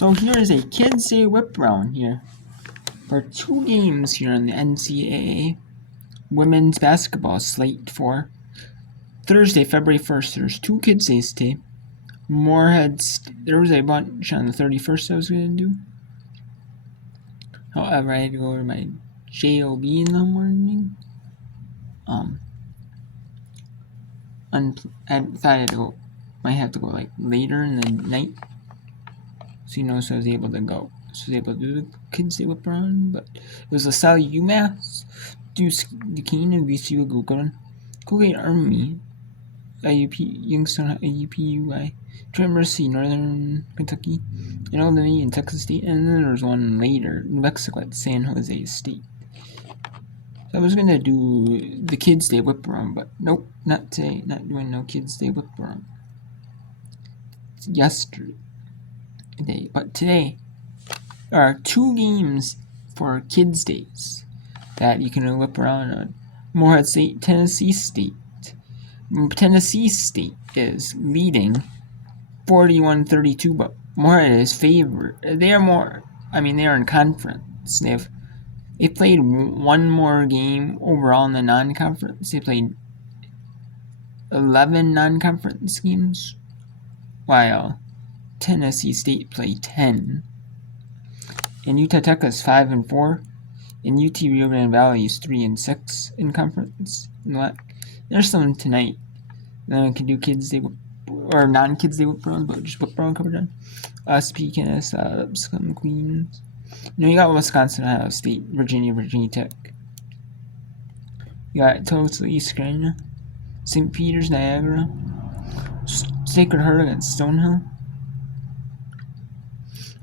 So here is a Kids Day whip round here for 2 games here on the NCAA women's basketball slate for Thursday, February 1st. There's 2 Kids Days today. There was a bunch on the 31st I was going to do. However, I had to go to my JOB in the morning. I thought might have to go like later in the night. So I was able to go. So I was able to do the Kids Day whip around, but it was LaSalle UMass, Duquesne, and VCU Goodwin, Colgate Army, IUP Youngstown, IUPUI, Trent Mercy, Northern Kentucky, and Old Dominion and Texas State, and then there was one later, New Mexico at San Jose State. So I was gonna do the Kids Day whip around, but nope, not today. Not doing no Kids Day whip around. It's yesterday. But today there are 2 games for Kids Days that you can whip around on. Morehead State, Tennessee State. Tennessee State is leading 41-32, but Morehead is favored. They are in conference. They played one more game overall in the non-conference. They played 11 non-conference games, while Tennessee State played 10. And Utah Tech is 5-4. And UT Rio Grande Valley is 3-6 in conference. There's some tonight. Then we can do Kids Day or non-Kids Day whip rounds, but just whip round covered on. SP, Kansas, Lipscomb, Queens. You got Wisconsin, Ohio State, Virginia Tech. You got Tulsa, East Carolina, St. Peter's, Niagara, Sacred Heart against Stonehill,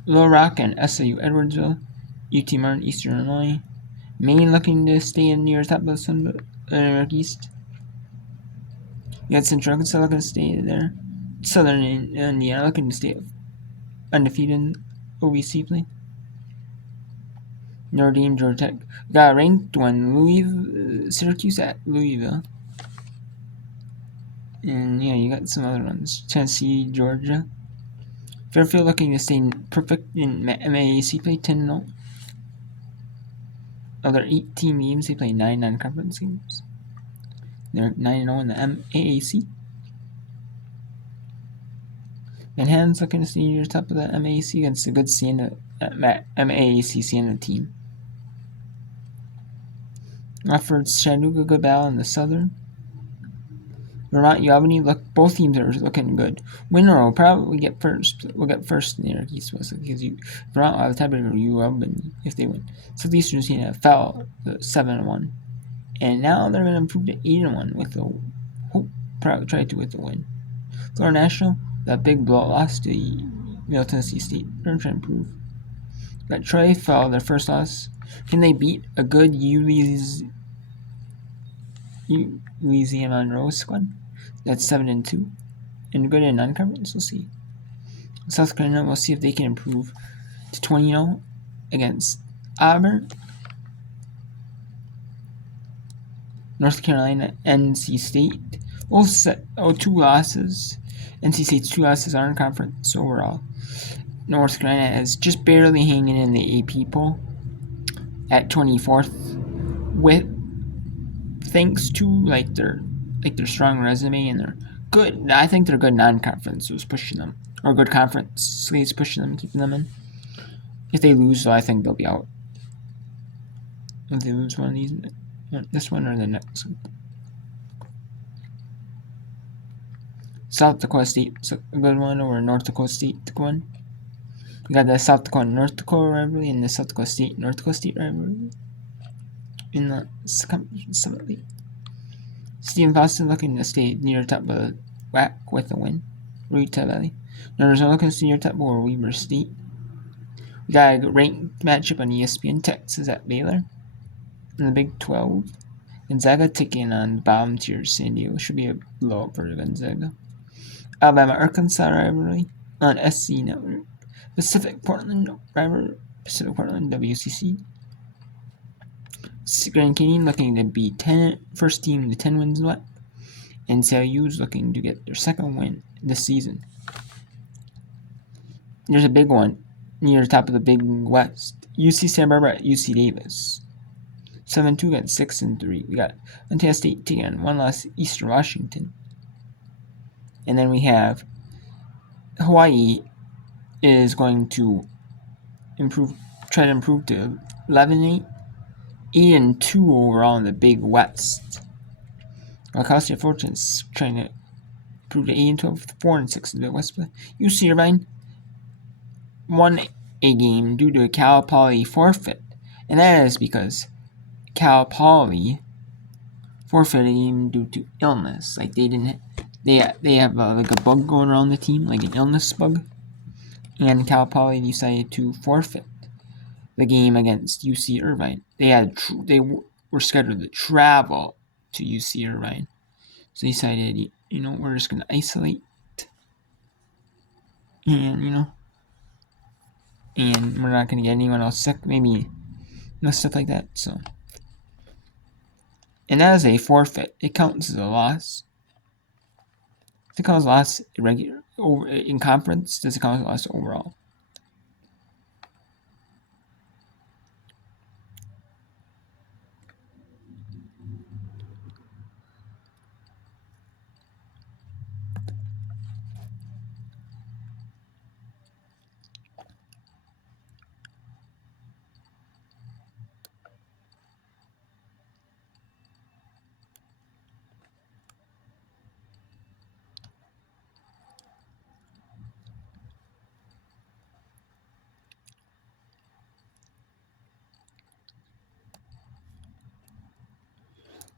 Little Rock and SIU Edwardsville, UT Martin, Eastern Illinois, Maine looking to stay near the top of the Sun Northeast. You got Central Arkansas looking to stay there. Southern Indiana looking to stay undefeated in OVC play. Notre Dame, Georgia Tech. You got a ranked one, Syracuse at Louisville. And you got some other ones. Tennessee, Georgia. Fairfield looking to stay perfect in MAAC play, 10-0. Of their 18 games, they play 9 non-conference games. They're 9-0 in the MAAC. Manhattan's looking to stay near the top of the MAAC against a good MAAC Siena team. Offers Chattanooga, good battle in the Southern. Vermont, Albany, both teams are looking good. Winner will probably get first. We'll get first in the Northeast West because Vermont will have the tiebreaker Albany if they win. Southeastern Siena fell to 7-1, and now they're going to improve to 8-1 with the hope. Probably try to with the win. Florida National, that big blowout loss to Middle Tennessee State. They're trying to improve. Got Troy fell their first loss. Can they beat a good Louisiana Monroe squad? That's 7-2, and good in non-conference. We'll see. South Carolina, we'll see if they can improve to 20-0 against Auburn. North Carolina, NC State. Both 2 losses. NC State's 2 losses are in conference overall. North Carolina is just barely hanging in the AP poll at 24th, thanks to their strong resume and their good. I think they're good non-conference was pushing them, or good conference slates pushing them, keeping them in. If they lose, though, I think they'll be out. If they lose one of these, this one or the next one. South Dakota State's a good one over North Dakota State one. We got the South Dakota North Dakota rivalry and the South Dakota State North Dakota State rivalry in the Summit League. Stephen Foster looking to stay near the top of the WAC with a win. Utah Valley. Arizona looking to stay near the top over Weber State. We got a ranked matchup on ESPN. Texas at Baylor in the Big 12. Gonzaga taking on the bottom tier San Diego. Should be a blowout for Gonzaga. Alabama Arkansas rivalry on SC Network. Pacific Portland rivalry. Pacific Portland WCC. Grand Canyon looking to be first team to 10 wins left, and CLU is looking to get their second win this season. There's a big one near the top of the Big West. UC Santa Barbara at UC Davis. 7-2 got 6-3. We got Montana State taking on one loss Eastern Washington. And then we have Hawaii is going to try to improve to 11-8, 8-2 overall in the Big West. While Cal State Fullerton is trying to improve to 8-12, 4-6 in the Big West. UC Irvine won a game due to a Cal Poly forfeit, and that is because Cal Poly forfeited a game due to illness. Like they have like a bug going around the team, like an illness bug, and Cal Poly decided to forfeit the game against UC Irvine. They were scheduled to travel to UC Irvine, so they decided, we're just gonna isolate, and and we're not gonna get anyone else sick, maybe, stuff like that. So, and that is a forfeit. It counts as a loss. Does it count as a loss in conference? Does it count as a loss overall?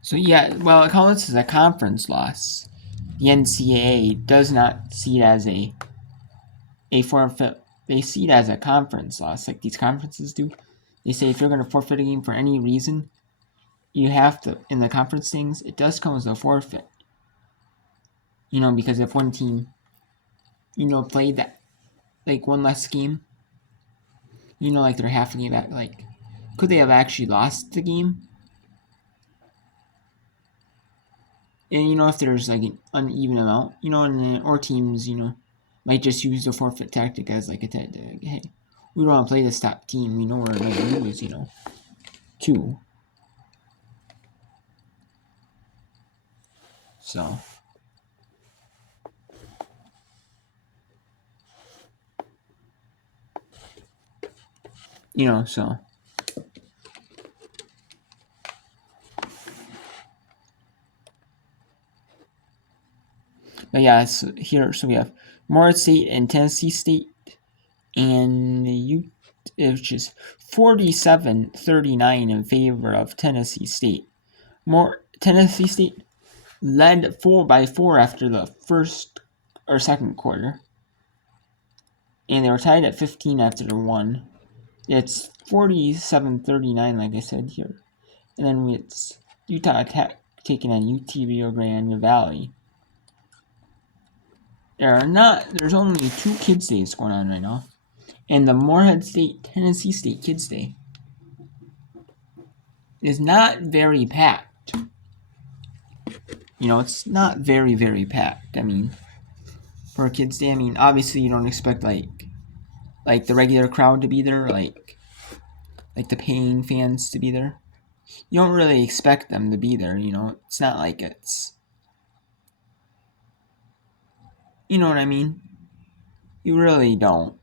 So yeah, well, it counts as a conference loss. The NCAA does not see it as a forfeit. They see it as a conference loss, like these conferences do. They say if you're going to forfeit a game for any reason, you have to, in the conference things, it does come as a forfeit. Because if one team, played that, like, one less game, like they're half a game back, like, could they have actually lost the game? And, if there's, like, an uneven amount, or teams, might just use the forfeit tactic as, like, like, hey, we don't want to play this top team, we're going to lose, too. So, so. But yeah, so we have Morehead State and Tennessee State, and which is 47-39 in favor of Tennessee State. Tennessee State led 4-4 after the first or second quarter, and they were tied at 15 after the one. It's 47-39, like I said here, and then it's Utah Tech taking on UT Rio Grande Valley. There's only 2 Kids Days going on right now, and the Morehead State Tennessee State Kids Day is not very packed. It's not very, very packed. I mean, for a Kids Day, obviously you don't expect like the regular crowd to be there, like the paying fans to be there. You don't really expect them to be there, It's not like it's, you know what I mean? You really don't.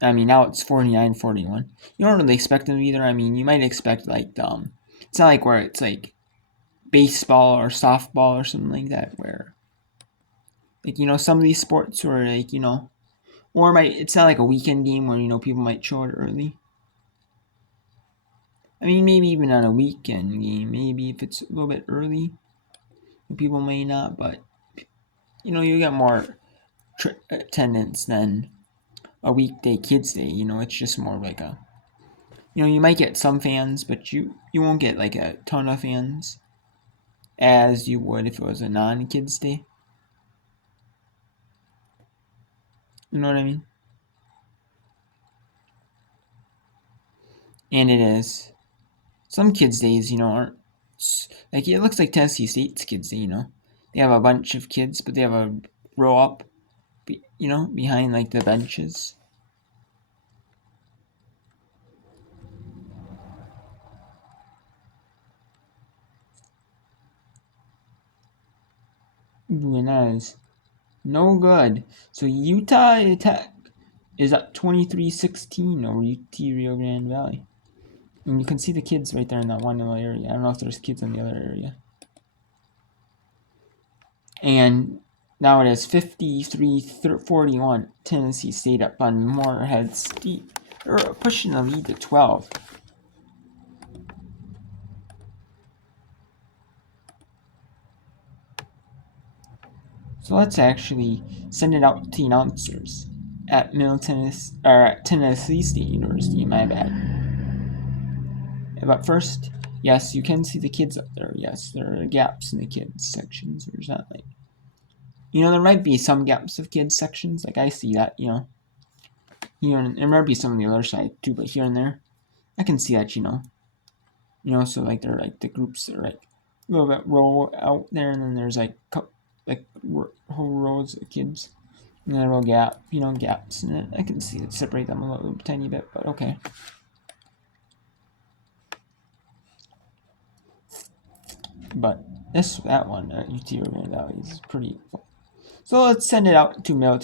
Now it's 49-41. You don't really expect them to be there. You might expect it's not like where it's like baseball or softball or something like that, where some of these sports were or it's not like a weekend game where people might show it early. Maybe even on a weekend game, maybe if it's a little bit early, people may not, but you get more attendance than a weekday Kids Day. It's just more like a, you might get some fans, but you won't get like a ton of fans as you would if it was a non-Kids Day. You know what I mean? And it is. Some Kids Days, aren't, like, it looks like Tennessee State's Kids Day, They have a bunch of kids, but they have a row up behind like the benches. Ooh, and that is no good. So Utah Tech is up 23-16 over UT Rio Grande Valley. And you can see the kids right there in that one little area. I don't know if there's kids in the other area. And now it is 53-41. Tennessee State up on Moorhead State. They're pushing the lead to 12. So let's actually send it out to announcers at Tennessee State University. My bad. But first, yes, you can see the kids up there. Yes, there are gaps in the kids sections. There's not like, there might be some gaps of kids sections. Like I see that, here, and there might be some on the other side too. But here and there, I can see that, So like they're like the groups that are like a little bit row out there, and then there's like whole rows of kids. And then a little gaps in it. I can see it separate them a little tiny bit, but okay. But that one at UT Urban Valley is pretty cool. So let's send it out to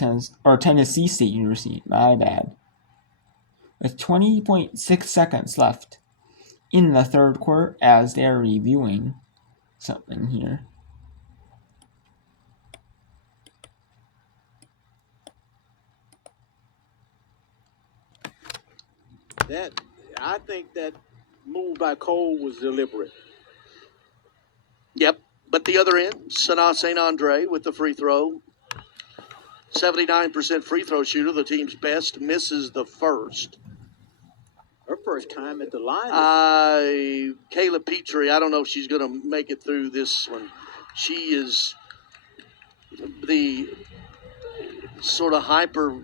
Tennessee State University. My bad. With 20.6 seconds left in the third quarter as they're reviewing something here. I think that move by Cole was deliberate. Yep, but the other end, Sanaa St. Andre with the free throw. 79% free throw shooter, the team's best, misses the first. Her first time at the line. Kayla Petrie, I don't know if she's going to make it through this one. She is the sort of hyper.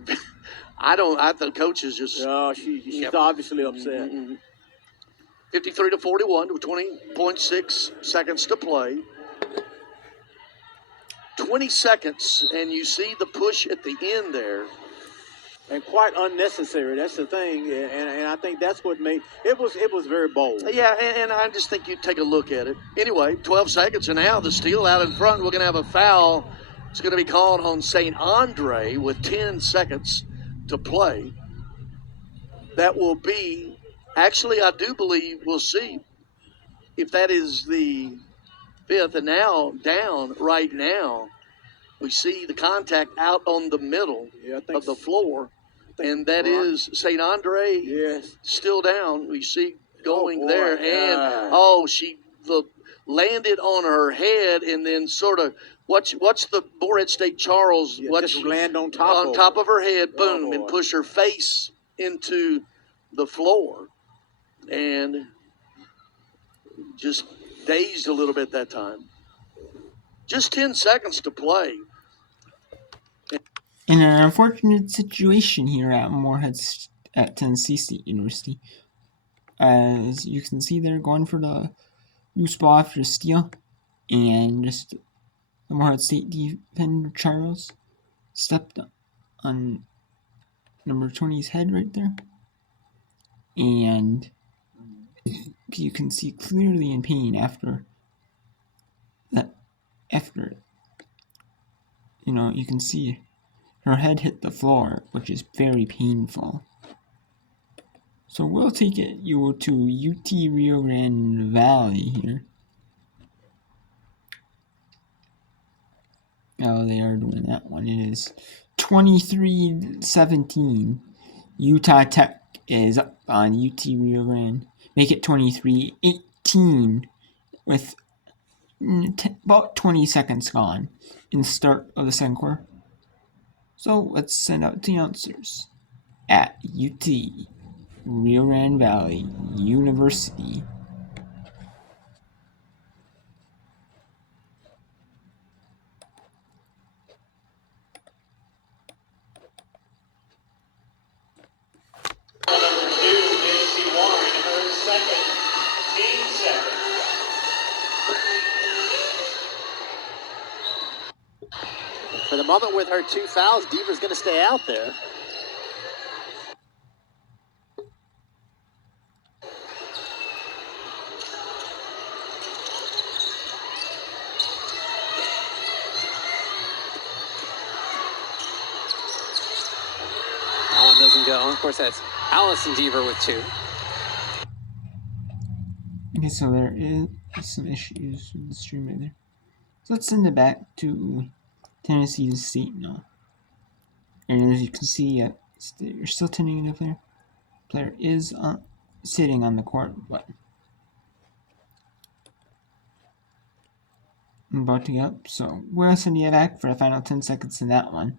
The coach is just. Oh, she's obviously upset. 53-41 with 20.6 seconds to play. 20 seconds, and you see the push at the end there. And quite unnecessary. That's the thing, and I think that's what made it was very bold. Yeah, and I just think you take a look at it. Anyway, 12 seconds, and now the steal out in front. We're going to have a foul. It's going to be called on St. Andre with 10 seconds to play. That will be, actually, I do believe we'll see if that is the fifth. And now, down right now, we see the contact out on the middle of the floor. And that is St. Andre still down. We see going there. And, she landed on her head and then sort of, what's the Moorhead State Charles? Just land on top of her head, boom, and push her face into the floor. And just dazed a little bit that time. Just 10 seconds to play. In an unfortunate situation here at Tennessee State University. As you can see, they're going for the loose ball after the steal. And just the Moorhead State defender, Charles, stepped on number 20's head right there. And you can see clearly in pain after you can see her head hit the floor, which is very painful. So we'll take it to UT Rio Grande Valley here. Oh, they are doing that one. It is 23-17. Utah Tech is up on UT Rio Grande. Make it 23-18 with about 20 seconds gone in the start of the second quarter. So let's send out the announcers at UT Rio Grande Valley University. For the moment with her 2 fouls, Deaver's going to stay out there. That one doesn't go. Of course, that's Allison Deaver with 2. Okay, so there is some issues with the stream right there. So let's send it back to Tennessee State now. And as you can see, you're still tending to player. Player is sitting on the court, but I'm about to get up. So we're going to send it back for the final 10 seconds in that one.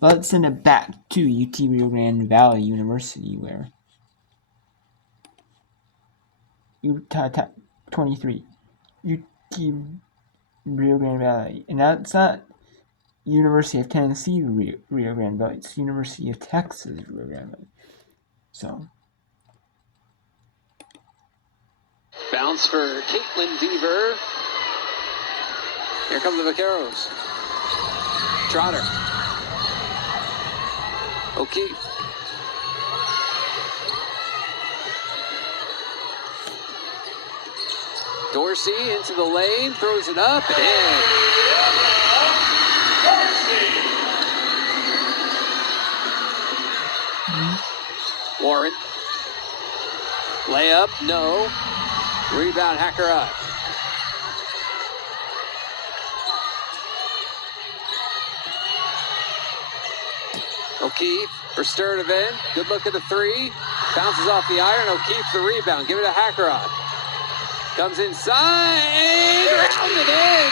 But let's send it back to UT Rio Grande Valley University, where Utah Tech 23, UT Rio Grande Valley, and that's not University of Tennessee Rio Grande Valley, it's University of Texas Rio Grande Valley. So Bounce for Caitlin Deaver. Here come the Vaqueros. Trotter. O'Keefe. Dorsey into the lane, throws it up and in. Warren. Layup, no. Rebound, Hacker up. O'Keefe for Sturdivant. Good look at the 3. Bounces off the iron. O'Keefe the rebound. Give it to Hackerod. Comes inside. Rounded in.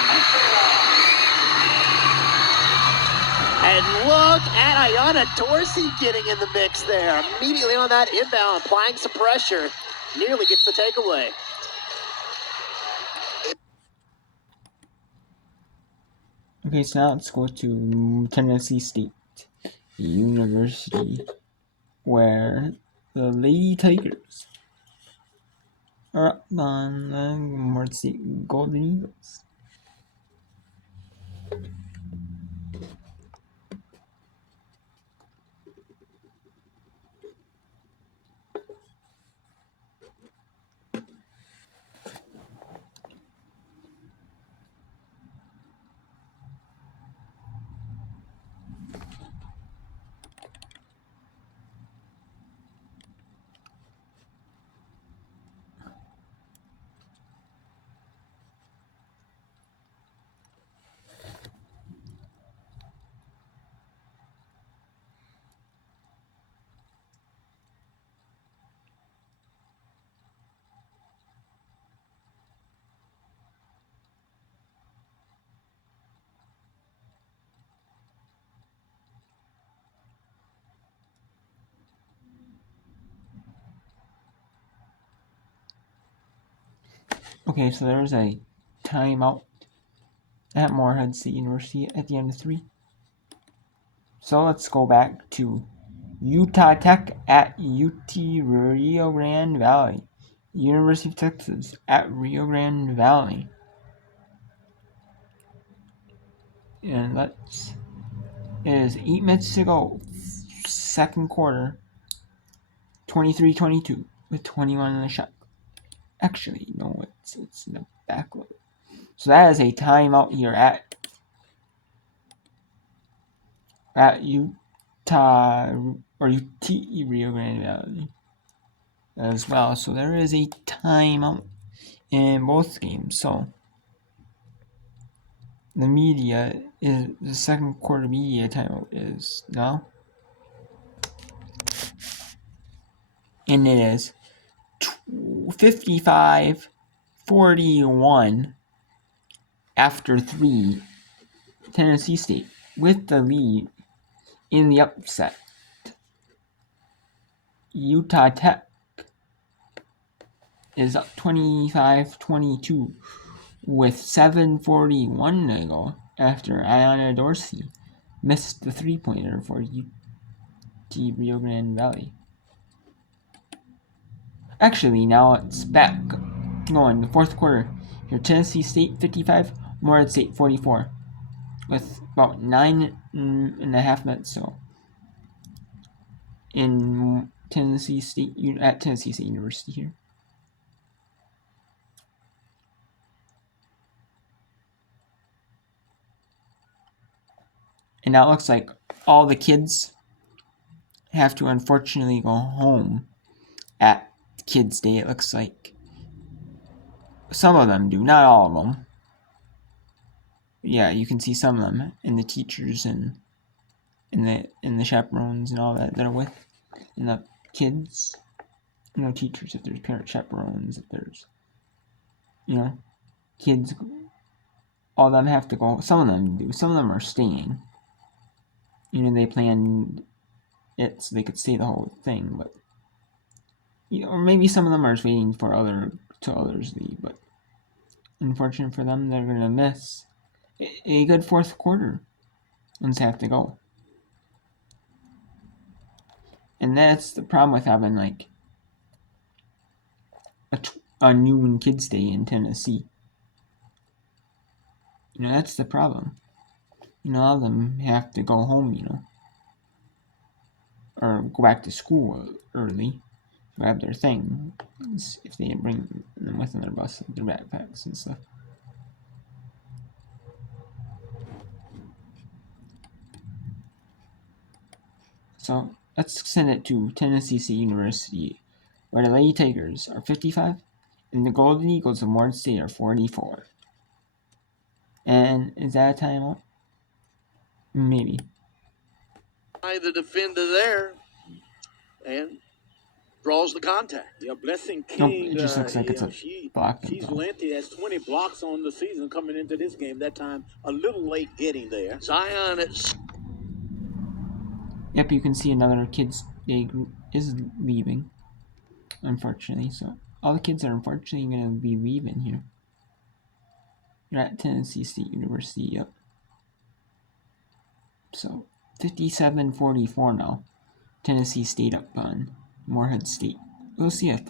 And look at Ayanna Dorsey getting in the mix there. Immediately on that inbound, applying some pressure. Nearly gets the takeaway. okay, so now let's go to Tennessee State University, where the Lady Tigers are up on the Moore State Golden Eagles. Okay, so there's a timeout at Morehead State University at the end of 3. So let's go back to Utah Tech at UT Rio Grande Valley. University of Texas at Rio Grande Valley. And it is 8 minutes to go. Second quarter. 23-22 with 21 in the shot. Actually, no, it's in the backload. So that is a timeout here at Utah or UT Rio Grande Valley as well. So there is a timeout in both games. So the second quarter media timeout is now, and it is 55-41 after 3. Tennessee State with the lead in the upset. Utah Tech is up 25-22 with 7:41 to go after Ayanna Dorsey missed the 3-pointer for UT Rio Grande Valley. Actually, now it's back going the fourth quarter. Here, Tennessee State 55, Morehead State 44. with about 9.5 minutes so in Tennessee State University here. And now it looks like all the kids have to unfortunately go home at Kids Day. It looks like some of them do, not all of them. Yeah, you can see some of them, and the teachers and the chaperones and all that are with, and the kids. You know, teachers, if there's parent chaperones, if there's, you know, kids, all of them have to go. Some of them do. Some of them are staying. You know, they planned it so they could stay the whole thing, but you know, or maybe some of them are just waiting for others leave. But unfortunate for them, they're gonna miss a good fourth quarter once they have to go. And that's the problem with having like a noon Kids Day in Tennessee. You know, that's the problem. You know, all of them have to go home, you know, or go back to school early, grab their things if they bring them with on their bus, their backpacks and stuff. So let's send it to Tennessee State University, where the Lady Tigers are 55 and the Golden Eagles of Warren State are 44. And is that a timeout? Maybe. The defender there and draws the contact. Yeah, Blessing King. Nope, it just looks like it's a block. She's lengthy. Has 20 blocks on the season coming into this game. That time a little late getting there. Zion is. Yep, you can see another Kids Day group is leaving, unfortunately. So all the kids are unfortunately going to be leaving here. You're at Tennessee State University, yep. So 57-44 now. Tennessee State up on Morehead State. We'll see if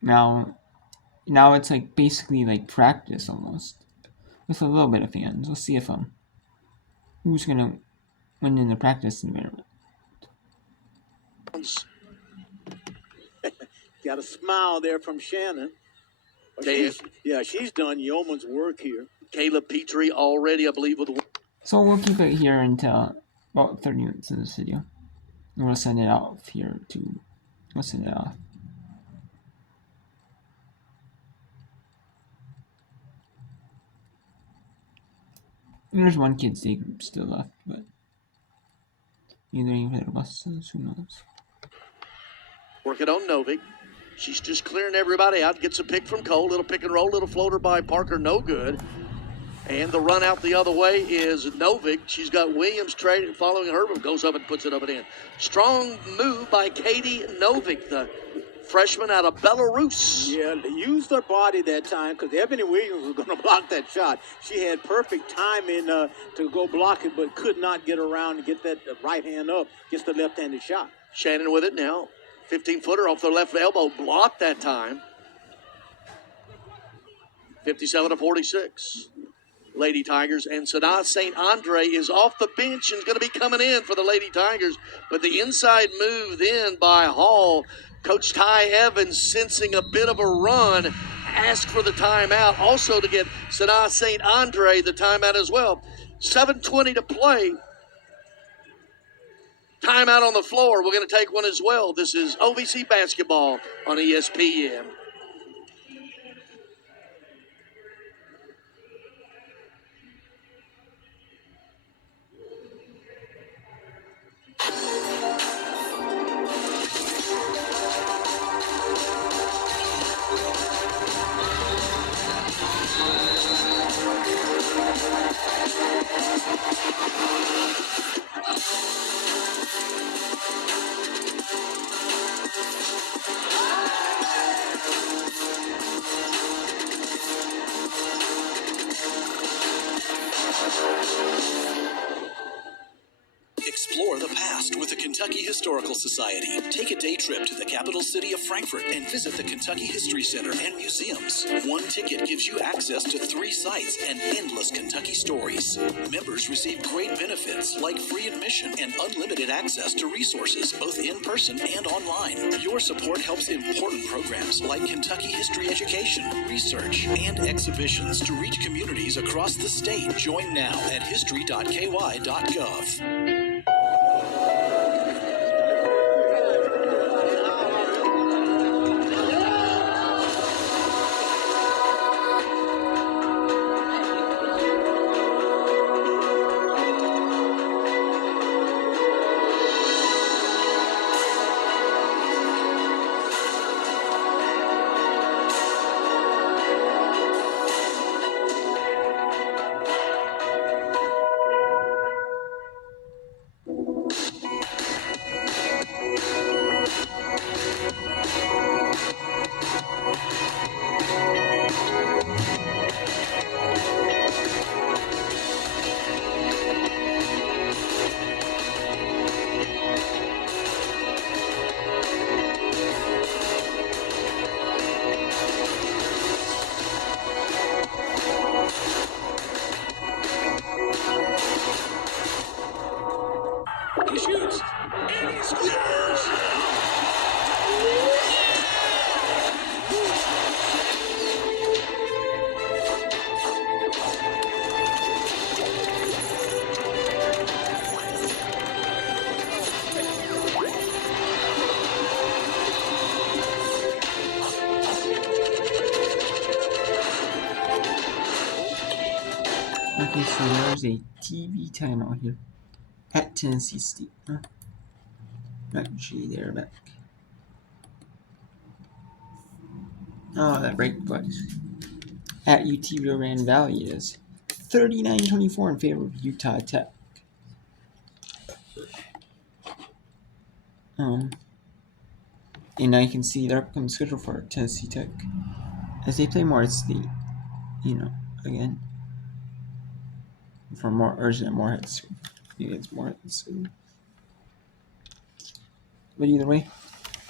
now it's like basically like practice almost with a little bit of fans. We'll see if who's gonna win in the practice environment. Got a smile there from Shannon. She's done yeoman's work here. Caleb Petrie already, I believe, with. So we'll keep it here until about 30 minutes in this video. And we'll send it off here to. We'll send it off. And there's one Kids Day group still left, but either for their buses, who knows. Working on Novick. She's just clearing everybody out. Gets a pick from Cole. Little pick and roll. Little floater by Parker. No good. And the run out the other way is Novick. She's got Williams trading, following her, but goes up and puts it up and in. Strong move by Katie Novick, the freshman out of Belarus. Yeah, they used her body that time because Ebony Williams was going to block that shot. She had perfect timing to go block it, but could not get around and get that right hand up. Gets the left-handed shot. Shannon with it now. 15-footer off the left elbow. Blocked that time. 57-46. Lady Tigers, and Sanaa St. Andre is off the bench and is going to be coming in for the Lady Tigers. But the inside move then by Hall, Coach Ty Evans sensing a bit of a run, asked for the timeout, also to get Sanaa St. Andre the timeout as well. 7:20 to play. Timeout on the floor. We're going to take one as well. This is OVC basketball on ESPN. Explore the past with the Kentucky Historical Society. Take a day trip to the capital city of Frankfort and visit the Kentucky History Center and museums. One ticket gives you access to 3 sites and endless Kentucky stories. Members receive great benefits like free admission and unlimited access to resources both in person and online. Your support helps important programs like Kentucky History Education, research, and exhibitions to reach communities across the state. Join now at history.ky.gov. He shoots, and he scores! Okay, so there's a TV timeout here at Tennessee State. Actually, they're back. Oh, that break place. At UT Rio Grande Valley is 39-24 in favor of Utah Tech. And now you can see their upcoming schedule for Tennessee Tech as they play Morehead State. Again. For more urgent Morehead State. Maybe it's Morehead State. But either way,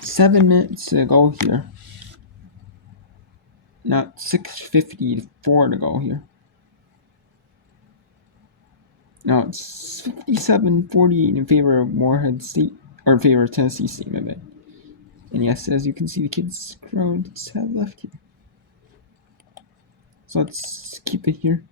7 minutes to go here. Not 6:54 to go here. Now it's 57-48 in favor of Morehead State, or in favor of Tennessee State, my bad. And yes, as you can see, the kids' crowds have left here. So let's keep it here.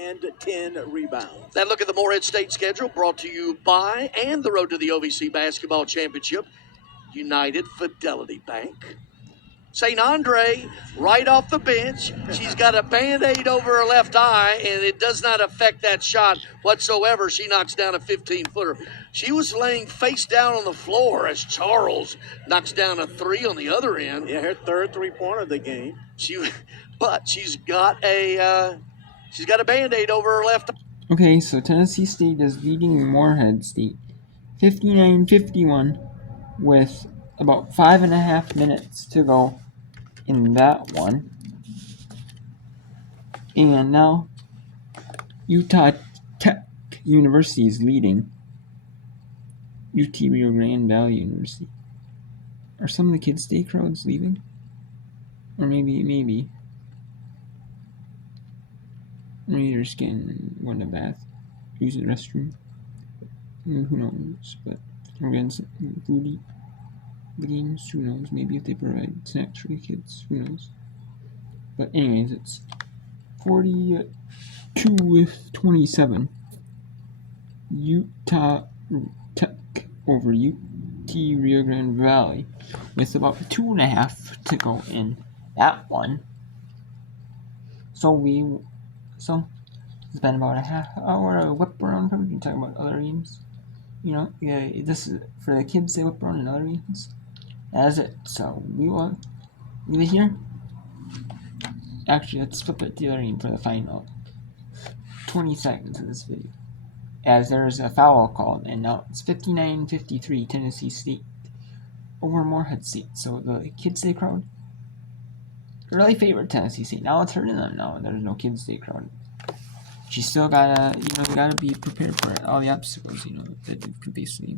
And 10 rebounds. That look at the Morehead State schedule brought to you by and the road to the OVC Basketball Championship, United Fidelity Bank. St. Andre, right off the bench. She's got a Band-Aid over her left eye, and it does not affect that shot whatsoever. She knocks down a 15-footer. She was laying face down on the floor as Charles knocks down a 3 on the other end. Yeah, her third three-pointer of the game. But she's got a Band-Aid over her left eye. Okay, so Tennessee State is leading Morehead State 59-51 with about 5.5 minutes to go in that one. And now Utah Tech University is leading UT Rio Grande Valley University. Are some of the kids' day crowds leaving? Or maybe they're just going to bath, use the restroom. Who knows? But against foodie games, who knows? Maybe if they provide snacks for the kids, who knows? But anyways, it's 42-27. Utah Tech over UT Rio Grande Valley with about 2.5 to go in that one. So it's been about a half hour of whip around. We can talk about other games. This is for the kids. They whip around in other games. That's it. So we will leave it here. Actually, let's flip it to the other game for the final 20 seconds of this video. As there's a foul called, and now it's 59-53 Tennessee State over Morehead State. So the Kids Day crowd really favored Tennessee State. Now it's hurting them now. There's no Kids Day crowd. You still gotta, you gotta be prepared for it. All the obstacles, that you could basically.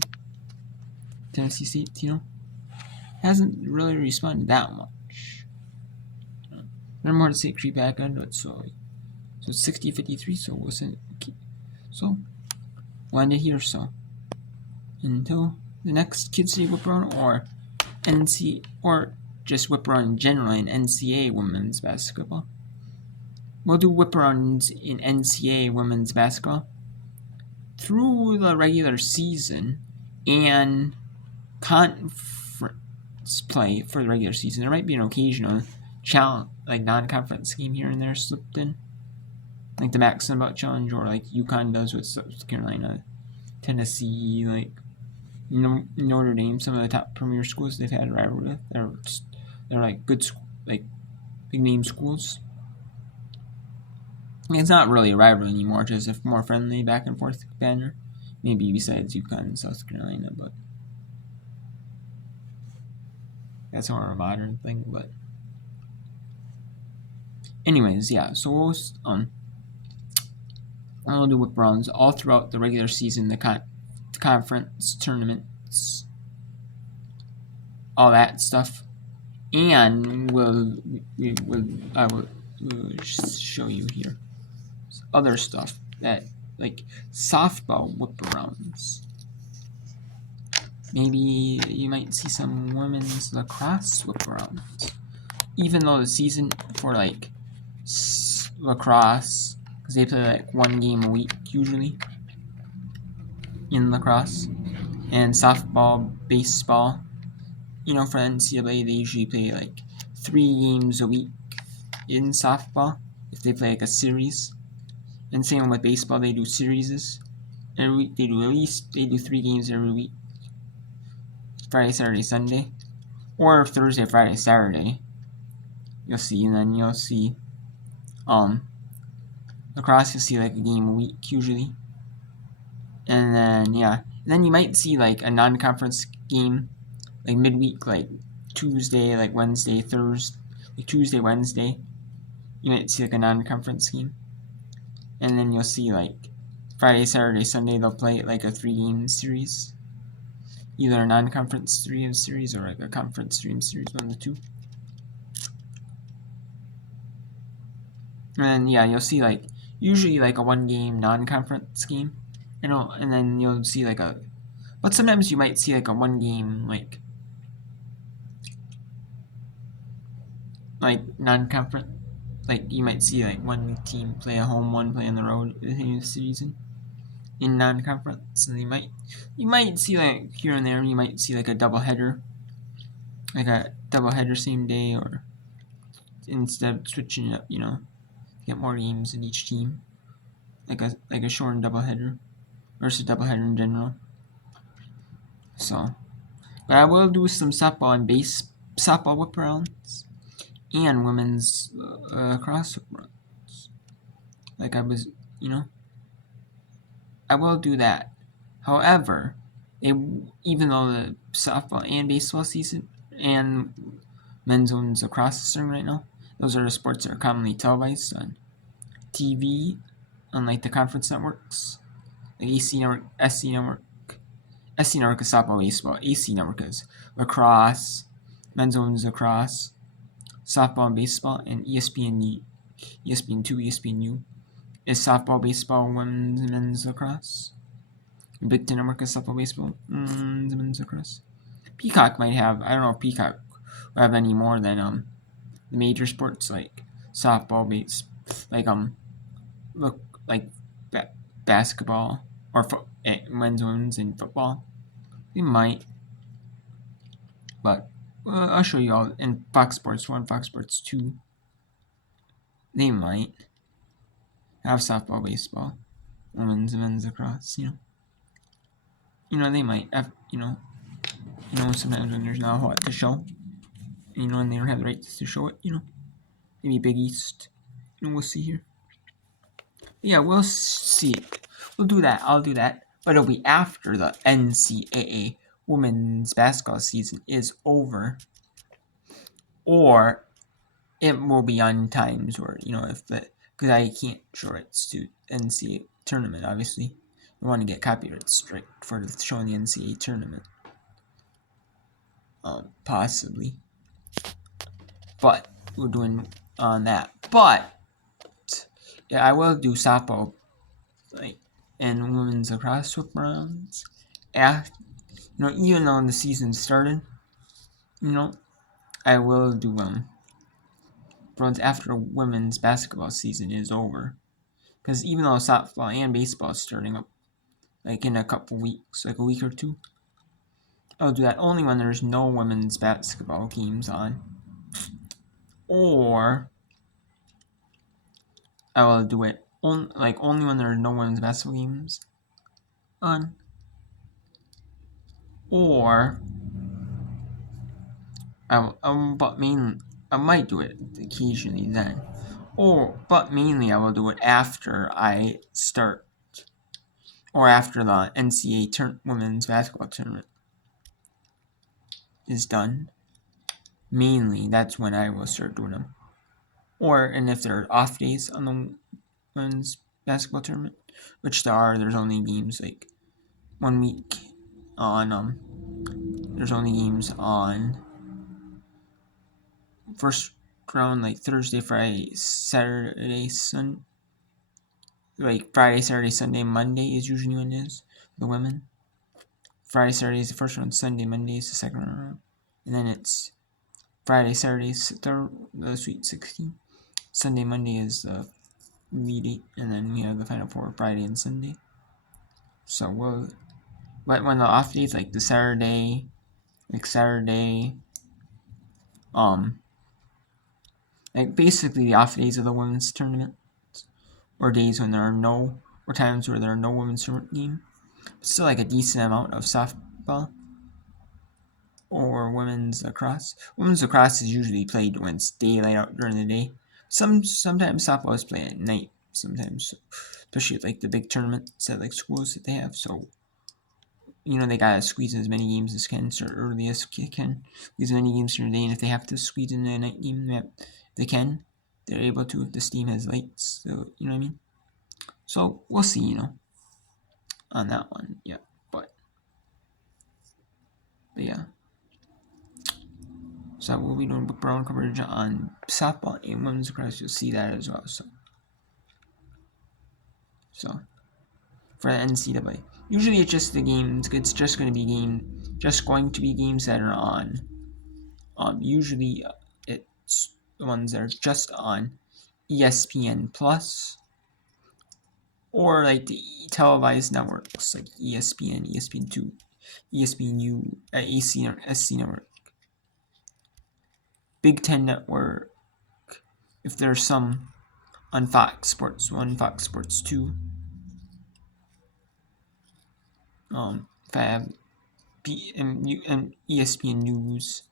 Tennessee State, hasn't really responded that much. Then Morehead State creep back into it, so it's 60-53. So we'll send. So we'll end it here. So until the next Kids Day whip around or just whip around in general in NCAA women's basketball. We'll do whip arounds in NCAA women's basketball through the regular season and conference play for the regular season. There might be an occasional challenge, like non-conference game here and there slipped in, like the Max Sunbelt Challenge, or like UConn does with South Carolina, Tennessee, like Notre Dame. Some of the top premier schools they've had a rivalry with. They're like good, like big name schools. It's not really a rivalry anymore, just a more friendly back and forth banner. Maybe besides UConn and South Carolina, but that's more of a modern thing. But anyways, yeah. So we'll do whip rounds all throughout the regular season, the conference tournaments, all that stuff, and I will show you here other stuff that like softball whip arounds. Maybe you might see some women's lacrosse whip arounds, even though the season for like lacrosse, because they play like one game a week usually in lacrosse, and softball, baseball, for NCAA they usually play like 3 games a week in softball if they play like a series, and same with baseball, they do series. Every week they do 3 games every week, Friday, Saturday, Sunday, or Thursday, Friday, Saturday. You'll see, and then you'll see lacrosse, you'll see like a game a week usually, and then you might see like a non-conference game like midweek, like Tuesday, like Wednesday, Thursday, like Tuesday, Wednesday. You might see like a non-conference game, and then you'll see like Friday, Saturday, Sunday they'll play like a 3-game series, either a non-conference 3-game series or like a conference 3-game series, one of the two. And then you'll see like usually like a 1-game non-conference game, and then you'll see like but sometimes you might see like a 1-game like non-conference, like you might see like one team play at home, one play on the road in the season in non-conference, and you might see like here and there you might see like a doubleheader, same day, or instead of switching it up, get more games in each team, like a shortened doubleheader versus a doubleheader in general. So, but I will do some softball and softball whip rounds and women's lacrosse whip rounds. Like I was, I will do that. However, even though the softball and baseball season and men's women's lacrosse is starting right now, those are the sports that are commonly televised on TV, on like the conference networks, like AC Network, SC Network. SC Network is softball, baseball. AC Network is lacrosse, men's women's lacrosse, softball and baseball, and ESPN2, ESPNU is softball, baseball, women's and men's lacrosse. Big Ten Network is softball, baseball, men's lacrosse. Peacock might have, I don't know if Peacock will have any more than the major sports like softball, basketball or men's, women's, and football. They might, but I'll show you all. In Fox Sports 1, Fox Sports 2, they might have softball, baseball, women's and men's lacrosse. They might have. Sometimes when there's not a whole lot to show, and they don't have the rights to show it. Maybe Big East. We'll see here. Yeah, we'll see. We'll do that. I'll do that. But it'll be after the NCAA women's basketball season is over, or it will be on times where, if because I can't show rights to NCAA tournament, obviously. I want to get copyright strike for showing the NCAA tournament. Possibly. But we're doing on that. But yeah, I will do softball and women's lacrosse with rounds. After, even though the season started, I will do runs after women's basketball season is over. Because even though softball and baseball is starting up, in a couple weeks, a week or two, I'll do that only when there's no women's basketball games on. Or I will do it only when there are no women's basketball games on. Or but mainly I might do it occasionally then. But mainly I will do it after I start, or after the NCAA women's basketball tournament is done. Mainly, that's when I will start doing them. And if there are off days on the women's basketball tournament, which there's only games 1 week on there's only games on first round Thursday, Friday, Saturday, Sunday. Friday, Saturday, Sunday, Monday is usually when it is the women. Friday, Saturday is the first round. Sunday, Monday is the second round, and then it's Friday, Saturday, the Sweet 16. Sunday, Monday is the Elite 8, and then we have the Final Four Friday and Sunday. So but when the off days the Saturday, basically the off days of the women's tournament, or days when or times where there are no women's tournament game, but still a decent amount of softball or women's lacrosse. Women's lacrosse is usually played when it's daylight out during the day. Sometimes softball is played at night. Sometimes, especially at the big tournaments at schools that they have. So, they gotta squeeze in as many games as can, start early as can, squeeze as many games during the day. And if they have to squeeze in a night game, they can. They're able to if the steam has lights. So you know what I mean. So we'll see. On that one, yeah. But yeah. So we'll be doing book brown coverage on softball and women's lacrosse. You'll see that as well. So for the NCAA, usually it's just the games. It's just going to be games that are on. Usually it's the ones that are just on ESPN Plus, or the televised networks like ESPN, ESPN2, ESPNU, AC or SC Network, Big Ten Network. If there's some on Fox Sports 1, Fox Sports 2. If I have and ESPN News.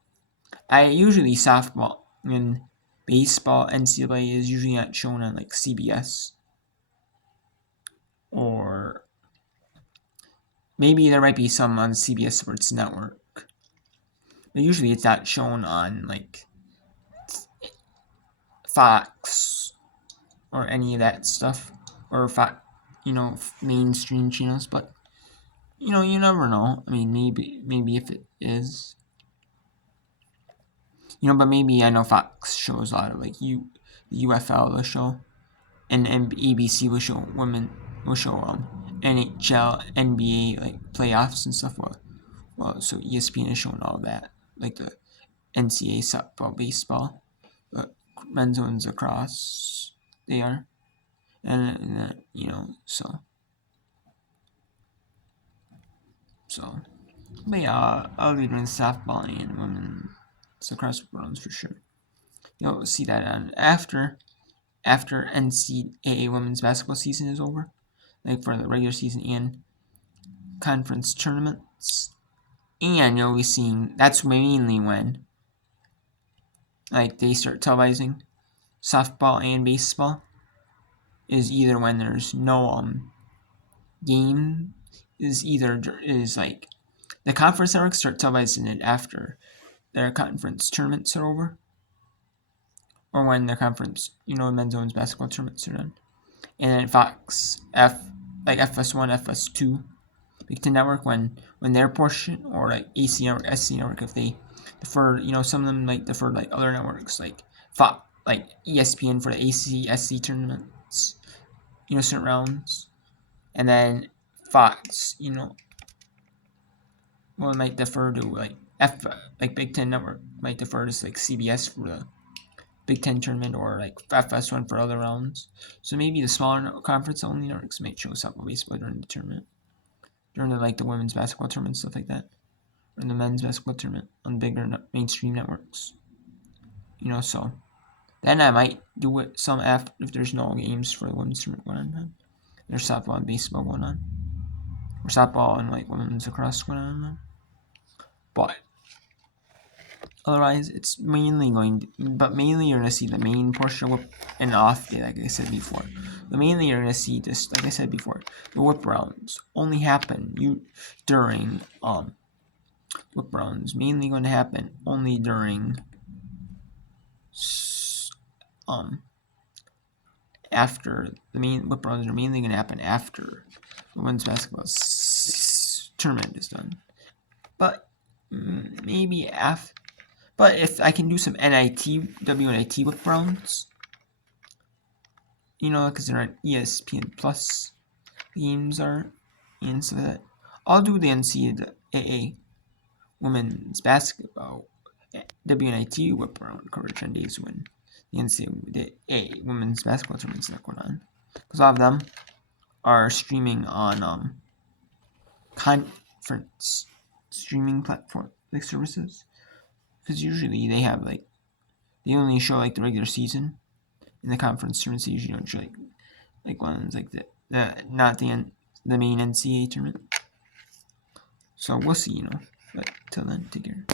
I usually softball and baseball NCAA is usually not shown on CBS, or maybe there might be some on CBS Sports Network. But usually it's not shown on Fox or any of that stuff, or Fox, mainstream channels. But you never know. I mean, maybe if it is, but maybe I know Fox shows a lot of UFL will show, and ABC will show NHL, NBA playoffs and stuff. Well, so ESPN is showing all that, the NCAA softball, baseball, men's, women's lacrosse. They are, and so. But yeah, I'll be doing softball and women's lacrosse runs for sure. You'll see that on after NCAA women's basketball season is over, for the regular season and conference tournaments. And you'll be seeing, that's mainly when they start televising softball and baseball, is either when there's no game, is the conference networks start televising it after their conference tournaments are over, or when their conference, men's women's basketball tournaments are done. And then Fox like FS1, FS2, Big Ten Network when their portion, or like AC Network, SC Network, if they defer, some of them like defer like other networks like Fox, like ESPN for the AC, SC tournaments, certain rounds, and then Fox, might defer to like Big Ten Network might defer to like CBS for the Big Ten tournament, or like FS1 for other rounds. So maybe the smaller conference only networks might show softball, baseball during the tournament, during the women's basketball tournament, stuff like that, or the men's basketball tournament on bigger mainstream networks. So then I might do it some after if there's no games for the women's tournament going on. There's softball and baseball going on, or softball and like women's lacrosse going on. But otherwise, it's mainly mainly you're going to see the main portion of an off day, like I said before. But mainly you're going to see this, like I said before, the whip rounds only happen during, whip rounds mainly going to happen only during, after the main whip rounds are mainly going to happen after the women's basketball tournament is done. But maybe after. But if I can do some WNIT whip rounds, because they're on ESPN Plus, games are, and so that I'll do the NCAA women's basketball WNIT whip round coverage on days when the NCAA women's basketball tournament's not going on, because a lot of them are streaming on conference streaming platform like services. Because usually they have they only show the regular season in the conference tournaments. They usually don't show like ones like not the main NCAA tournament. So we'll see, but till then, take care.